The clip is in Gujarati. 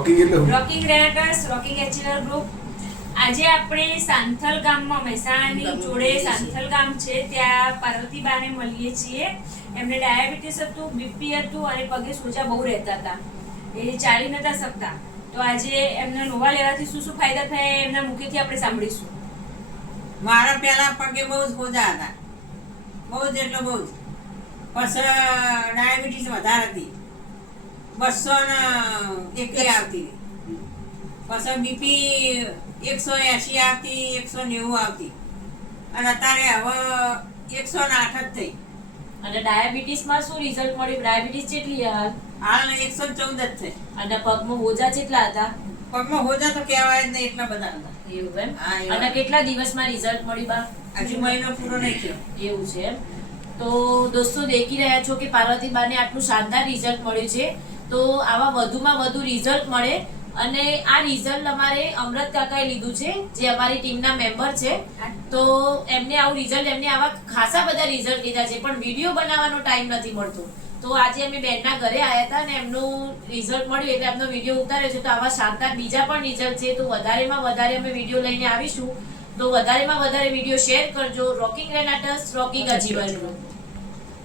રોકિંગ રેનેટર્સ રોકિંગ એચિલર ગ્રુપ આજે આપણે સાંથલ ગામમાં મહેસાણાની જોડે સાંથલ ગામ છે ત્યાં પાર્વતીબાને મળીએ છીએ. એમને ડાયાબિટીસ હતું, બીપી હતું અને પગે સોજા બહુ રહેતા હતા, એ ચાલી નતા શકતા. તો આજે એમને નોવા લેવાથી શું શું ફાયદા થયા એમના મુખેથી આપણે સાંભળીશું. મારા પહેલા પગે બહુ જ સોજા હતા, બહુ જ એટલે બહુ જ. પછી ડાયાબિટીસ વધારે હતી, 201 આવતી. પછી બીપી 180 આવતી, 190 આવતી અને અત્યારે હવે 108 જ થઈ. અને ડાયાબિટીસમાં શું રિઝલ્ટ મળ્યું? ડાયાબિટીસ કેટલી હાલ? હાલ 114 જ થઈ. અને પગમાં હોજા કેટલા હતા? પગમાં હોજા તો કહેવાય જ નહીં, એટલા બધા હતા. એવું એમ? હા, એવું. અને કેટલા દિવસમાં રિઝલ્ટ મળ્યું બા? હજુ મહિનો પૂરો નહીં થયો. એવું છે એમ. તો દોસ્તો દેખી રહ્યા છો કે પાર્વતીબાને આટલું શાનદાર રિઝલ્ટ મળ્યું છે. તો આવા વધુમાં વધુ રિઝલ્ટ મળે. અને આ રિઝલ્ટ અમારે અમૃત કાકાએ લીધું છે, જે અમારી ટીમના મેમ્બર છે. તો એમને આવું રિઝલ્ટ, એમને આવા ખાસા બધા રિઝલ્ટ લીધા છે, પણ વિડીયો બનાવવાનો ટાઈમ નથી મળતો. તો આજે અમે બેનના ઘરે આવ્યા હતા અને એમનું રિઝલ્ટ મળ્યું એટલે એમનો વિડીયો ઉતાર્યો છે. તો આવા શાનદાર બીજા પણ રિઝલ્ટ છે, તો વધારેમાં વધારે અમે વિડીયો લઈને આવીશું. તો વધારેમાં વધારે વિડીયો શેર કરજો. રોકિંગ રેનેટર્સ રોકિંગ અચીવર ગ્રુપ.